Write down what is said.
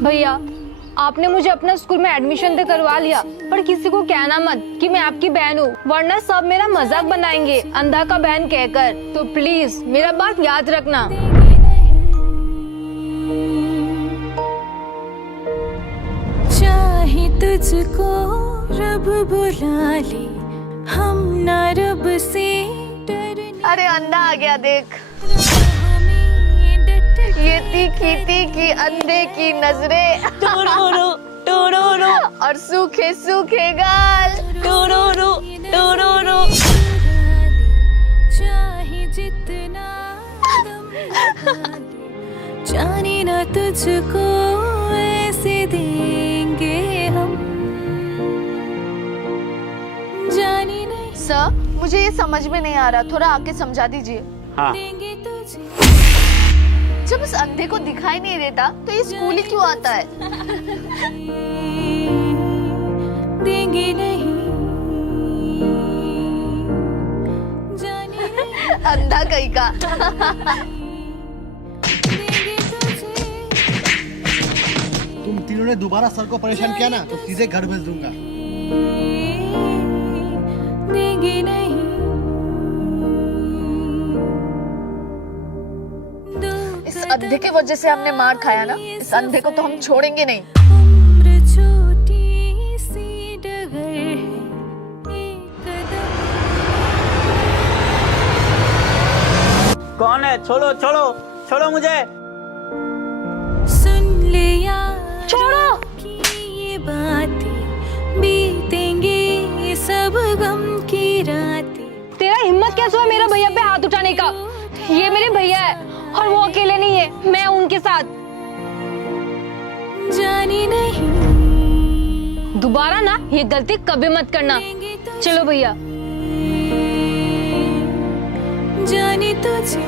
भैया, आपने मुझे अपना स्कूल में एडमिशन तो करवा लिया, पर किसी को कहना मत कि मैं आपकी बहन हूँ, वरना सब मेरा मजाक बनाएंगे अंधा का बहन कहकर। तो प्लीज मेरा बात याद रखना। चाहे तुझको रब बुला ले, हम ना रब से डरने। अरे अंधा आ गया देख, ये तीखी तीखी अंधे की नजरें टोरोरो टोरोरो और सूखे सूखे गाल। टोरोरो टोरोरो। चाहे जितना दम लगा ले, जाने ना तुझको ऐसे देंगे हम, जाने नहीं सर, मुझे ये समझ में नहीं आ रहा, थोड़ा आके समझा दीजिए। हाँ, देंगे तुझे। जब उस अंधे को दिखाई नहीं देता तो ये स्कूल ही क्यों आता है? देंगे नहीं, जाने नहीं अंधा कहीं का। देंगे तुझे। तुम तीनों ने दोबारा सर को परेशान किया ना तो सीधे घर भेज दूंगा। देंगे नहीं। इस अंधे की वजह से हमने मार खाया ना, इस अंधे को तो हम छोड़ेंगे नहीं। उम्र छोटी सी डगर है, एक कदम। कौन है? छोड़ो छोड़ो छोड़ो मुझे। सुन ले यार, छोड़ो। की ये बातें, बीतेंगे सब गम की रातें। तेरा हिम्मत कैसे हुआ मेरा भैया पे हाथ उठाने का? ये मेरे भैया है और वो अकेले नहीं है, मैं उनके साथ। जाने नहीं, दोबारा ना ये गलती कभी मत करना। देंगे तुझे। चलो भैया। जाने तुझे।